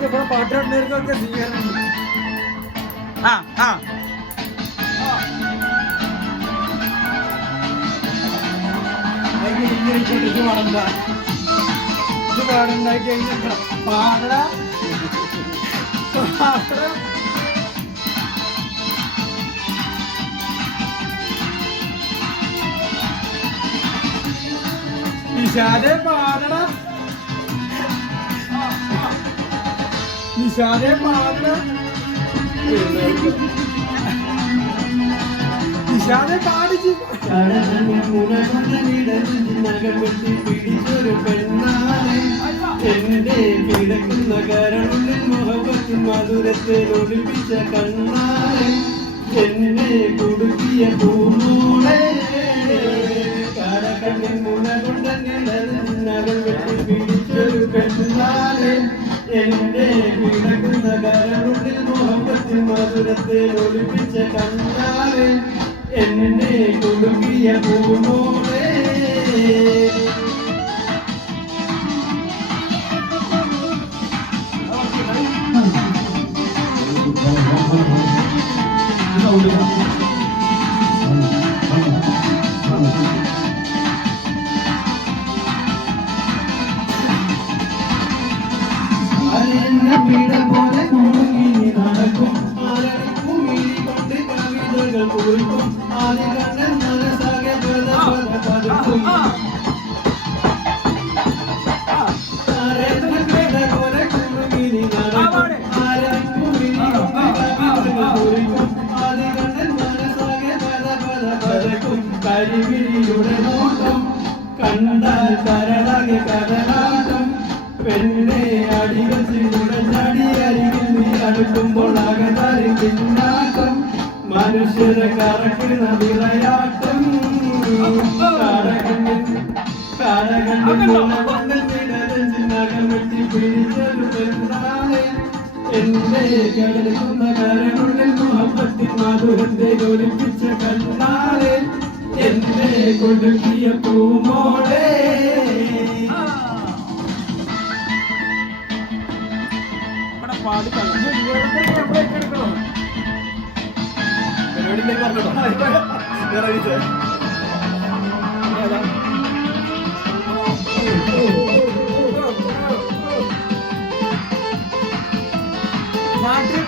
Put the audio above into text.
പാട്ടുകാരനേർക്കൊക്കെ സ്വീകരണം. ഇത് പാടണ്ട, ഇത് പാടുണ്ടായി കഴിഞ്ഞ പാട നിഷാദെ പാടട, നിഷാദെ പാട, നിഷാദെ പാടിച്ച് പിടിച്ചൊരു പെണ്ണാണ് എന്റെ കിടക്കുന്ന കരളിൽ മുഹബത്തും മധുരത്തെ ഒളിപ്പിച്ച കണ്ണാണ് എന്നെ കുടുക്കിയ പൂമോളെ കരകണ്ണിൽ മുനകൊണ്ട നിഴൽ വെട്ടി പിടിച്ചൊരു പെണ്ണാണ് എന്റെ കിടക്കുന്ന കരളിൽ മുഹബത്തും മധുരത്തെ ഒളിപ്പിച്ച കണ്ണാണ് എന്നെ കുടുക്കിയ പൂമോളെ. വീട പോലെ കുടുങ്ങി നടക്കും കൊണ്ട് കവിതകൾ കുറിക്കും ആദ്യ കണ്ണൻ മനസ്സാകെ പതുക്കും പോലെ കുടുങ്ങി നടക്കും ആദ്യ കണ്ണൻ മനസ്സാകെ പതക്കും കരിമിഴിയുടെ നോട്ടം കണ്ടാൽ കരളാകെ കരളാട്ടം പെണ്ണെ അടിവച്ച് ഉടനടി അരികിൽ നീ അടുക്കുമ്പോൾ അകതാരി പിന്നാട്ടം മനുഷ്യരെ കറക്കുന്ന വിളയാട്ടം നഖം വെട്ടി പിടിച്ചൊരു പെണ്ണാളെ എന്നെ കിടക്കുന്ന കരളുള്ളിൽ മുഹബത്തിൻ മധുരത്തെ ഒലിപ്പിച്ച കണ്ണാളെ എന്നെ കൊടുക്കിയ പൂമോളെ. പാടി എടുക്കണോ നാട്ടിൽ